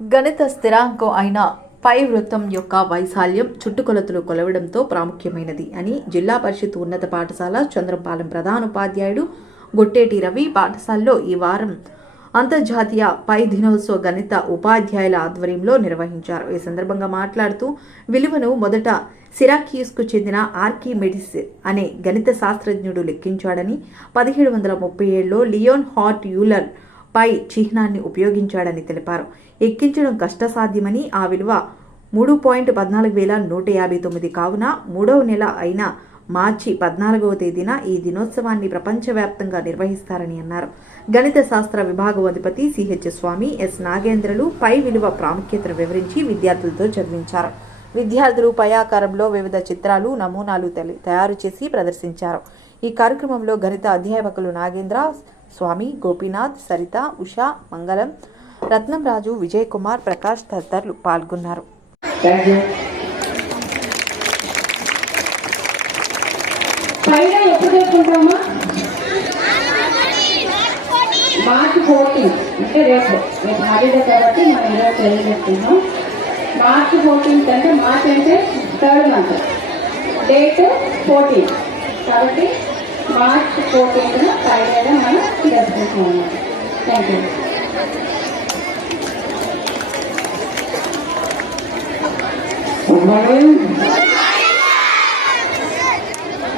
గణిత స్థిరాంకం అయిన పై వృత్తం యొక్క వైశాల్యం చుట్టుకొలతలు కొలవడంతో ప్రాముఖ్యమైనది అని జిల్లా పరిషత్ ఉన్నత పాఠశాల చంద్రంపాలెం ప్రధానోపాధ్యాయుడు గుట్టేటి రవి పాఠశాలలో ఈ వారం అంతర్జాతీయ పై దినోత్సవ గణిత ఉపాధ్యాయుల ఆధ్వర్యంలో నిర్వహించారు. ఈ సందర్భంగా మాట్లాడుతూ విలువను మొదట సిరాకీస్కు చెందిన ఆర్కిమెడిస్ అనే గణిత శాస్త్రజ్ఞుడు లెక్కించాడని పదిహేడు వందల ముప్పై ఏడులో లియోన్ హార్ట్ యూలర్ పై చిహ్నాన్ని ఉపయోగించాడని తెలిపారు. ఎక్కించడం కష్టసాధ్యమని ఆ విలువ మూడు పాయింట్ పద్నాలుగు వేల నూట యాభై తొమ్మిది కావున మూడవ నెల అయిన మార్చి పద్నాలుగవ తేదీన ఈ దినోత్సవాన్ని ప్రపంచవ్యాప్తంగా నిర్వహిస్తారని అన్నారు. గణిత శాస్త్ర విభాగం అధిపతి సిహెచ్ స్వామి ఎస్ నాగేంద్రలు పై విలువ ప్రాముఖ్యతను వివరించి విద్యార్థులతో చదివించారు. విద్యార్థులు పై ఆకారంలో వివిధ చిత్రాలు నమూనాలు తయారు చేసి ప్రదర్శించారు. ఈ కార్యక్రమంలో గణిత అధ్యాపకులు నాగేంద్ర స్వామి గోపీనాథ్ సరిత ఉషా మంగళం రత్నం రాజు విజయ్ కుమార్ ప్రకాష్ తదితరులు పాల్గొన్నారు. థ్యాంక్ యూ పైన ఎప్పుడు చేసుకుంటామా మార్చ్ ఫోర్టీన్. అంటే రేపు రేపు హాలిడే కాబట్టి మనం ఈరోజు తెలియజేస్తున్నాం మార్చ్ ఫోర్టీన్త్ అంటే మార్చ్ అంటే థర్డ్ మంత్. Date fourteen. కాబట్టి మార్చ్ ఫోర్టీన్త్న ఫ్రైడేగా మనం జరుపుకుంటున్నాం thank you good morning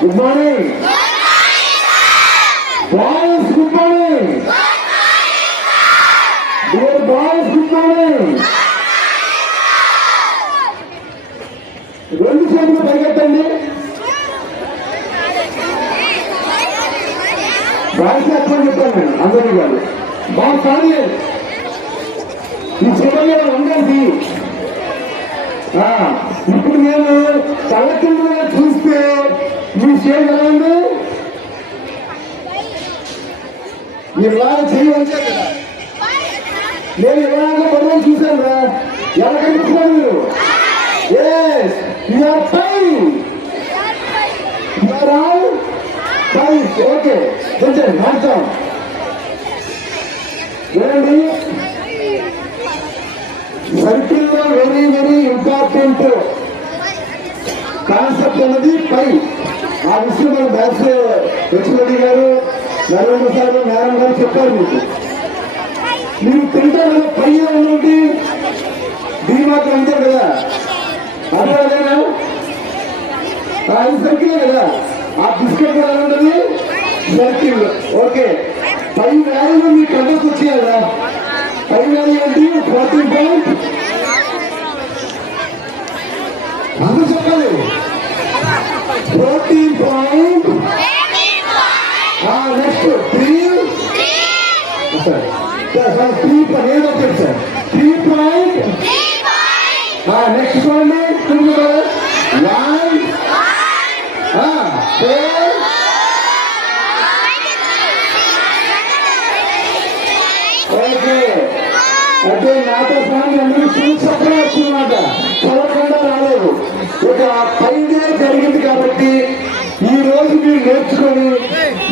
good morning boys good morning dear boys good morning రెండు చేతులు పరిగెత్తండి బాయ్స్ ఎక్కడ చెప్పాను నేను అందరికీ కాదు బాగా కానీ ఈ చివరిలో ఉండండి. ఇప్పుడు నేను తలకిందులుగా చూస్తే మీ షేర్ ఎలా ఉంది? మీరు ఇలాగ కదా. నేను ఎలా పదవి చూశాను రా. ఎలా కనిపిస్తున్నారు మీరు? Hey you're fine you're okay కొంచెం మార్చాం ఏమండి? సర్కిల్లో వెరీ వెరీ ఇంపార్టెంట్ కాన్సెప్ట్ అనేది పై. ఆ విషయం మన బ్యాచ్ లక్ష్మణి గారు నరేంద్ర సార్ నారాయణ గారు చెప్పారు మీకు. మీరు తింటే కదా పై ఉన్నది దీని మాత్రం అంతే కదా. అర్థం లేదా అది సర్కిల్ కదా. ఆ బిస్కెట్ కూడా ఉంటుంది సర్కిల్ ఓకే. పై వాల్యూ మీ కళ్ళకు వచ్చేయాలా పై వాల్యూ ఏంటి ఫోర్టీన్ పాయింట్. అందరూ చెప్పాలి. Fourteen point. Next three. Sir sir three ఏదో ఒకటి సార్. Three point. నెక్స్ట్ చూడండి వన్ ఓకే. అంటే నాతో ఫ్యామిలీ అందరూ చూసప్పుడే వచ్చిందన్నమాట. చదవకుండా రాలేదు. ఒక పైదే జరిగింది కాబట్టి ఈ రోజు మీరు నేర్చుకొని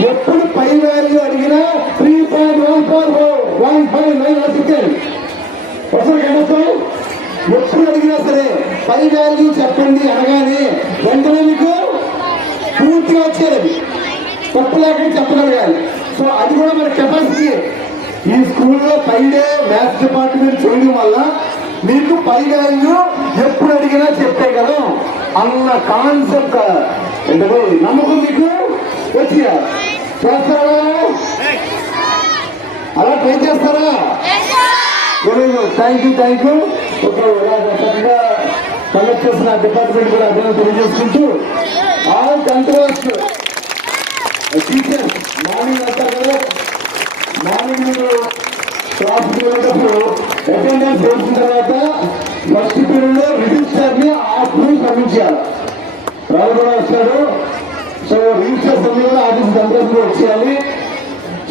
ఎప్పుడు పై వాల్యూ అడిగినా three point one four one five nine second అసలు ఎప్పుడు అడిగినా సరే పై వాల్యూ చెప్పండి తప్పు లేకుండా చెప్పగలగాలి. సో అది కూడా మన కెపాసిటీ ఈ స్కూల్లో పైడే మ్యాథ్స్ డిపార్ట్మెంట్ చేయడం వల్ల మీకు పై వాల్యూ ఎప్పుడు అడిగినా చెప్పేయగలం అన్న కాన్సెప్ట్ ఎందుకు? నమ్మకం మీకు వచ్చిగా చేస్తారా? అలా ట్రై చేస్తారా? Thank you thank you okay చక్కగా కండక్ట్ చేసిన డిపార్ట్మెంట్ కూడా అభినందన తెలియజేసుకుంటూ ఆల్ కంట్రోల్స్ టీచర్స్ మార్నింగ్ అంటారు కదా. మార్నింగ్ మీరు క్లాస్కి వెళ్ళేటప్పుడు అటెండెన్స్ వేసిన తర్వాత ఫస్ట్ పీరియడ్లో రిజిస్టర్ని ఆఫ్ సబ్మిట్ చేయాలి. రావు కూడా వస్తాడు. సో రిజిస్టర్ సభ్యులు కూడా ఆఫీస్ సందర్భంలో వచ్చేయాలి.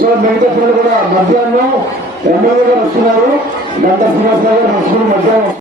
సో మిగతా పిల్లలు కూడా మధ్యాహ్నం. ఎమ్మెల్యే గారు వస్తున్నారు. గంట శ్రీనివాసరావు గారు మధ్యాహ్నం.